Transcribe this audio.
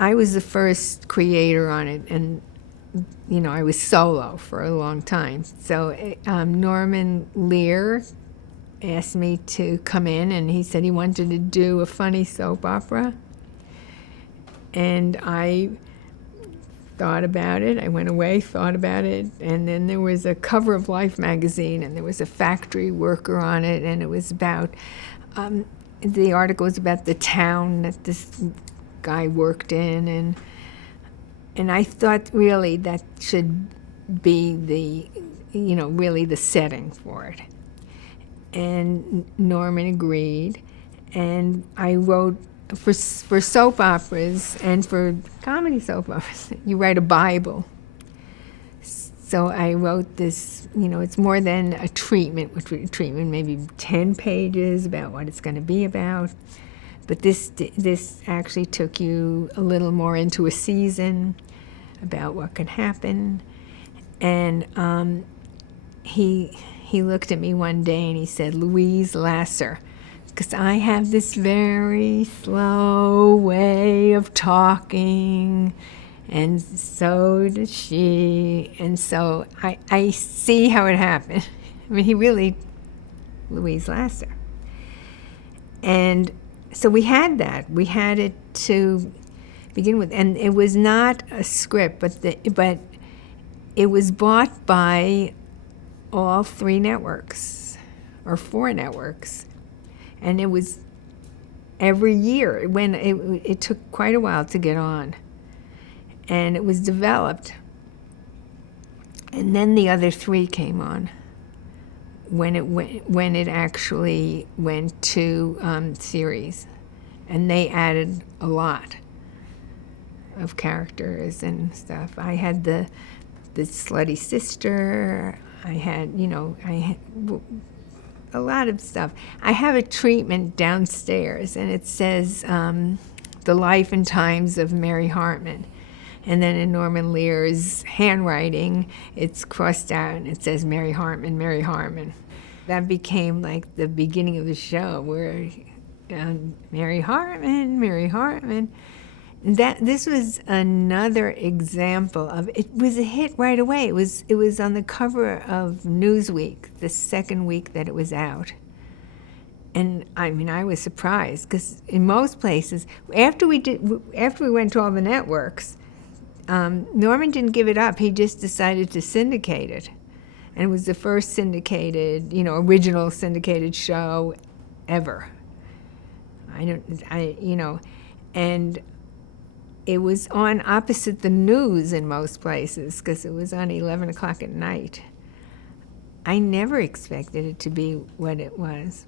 I was the first creator on it, and I was solo for a long time. So Norman Lear asked me to come in, and he said he wanted to do a funny soap opera. And I thought about it. I went away, thought about it, and then there was a cover of Life magazine, and there was a factory worker on it, and it was about, the article was about the town that this guy worked in, and I thought really that should be really the setting for it. And Norman agreed, and I wrote, for soap operas and for comedy soap operas, you write a Bible. So I wrote this, it's more than a treatment, maybe 10 pages about what it's going to be about. But this actually took you a little more into a season about what can happen. And he looked at me one day and he said, "Louise Lasser," because I have this very slow way of talking, and so does she. And so I see how it happened. I mean, he really, Louise Lasser. And so we had that. We had it to begin with. And it was not a script, but it was bought by all 3 networks, or 4 networks. And it was every year. When it took quite a while to get on. And it was developed. And then the other 3 came on when it actually went to series. And they added a lot of characters and stuff. I had the slutty sister. I had a lot of stuff. I have a treatment downstairs, and it says The Life and Times of Mary Hartman. And then in Norman Lear's handwriting, it's crossed out, and it says Mary Hartman, Mary Hartman. That became like the beginning of the show, where Mary Hartman, Mary Hartman. This was another example of, it was a hit right away. It was on the cover of Newsweek the second week that it was out. And I mean, I was surprised, because in most places, after we went to all the networks, Norman didn't give it up. He just decided to syndicate it. And it was the first syndicated, original syndicated show ever. And it was on opposite the news in most places, because it was on 11 o'clock at night. I never expected it to be what it was.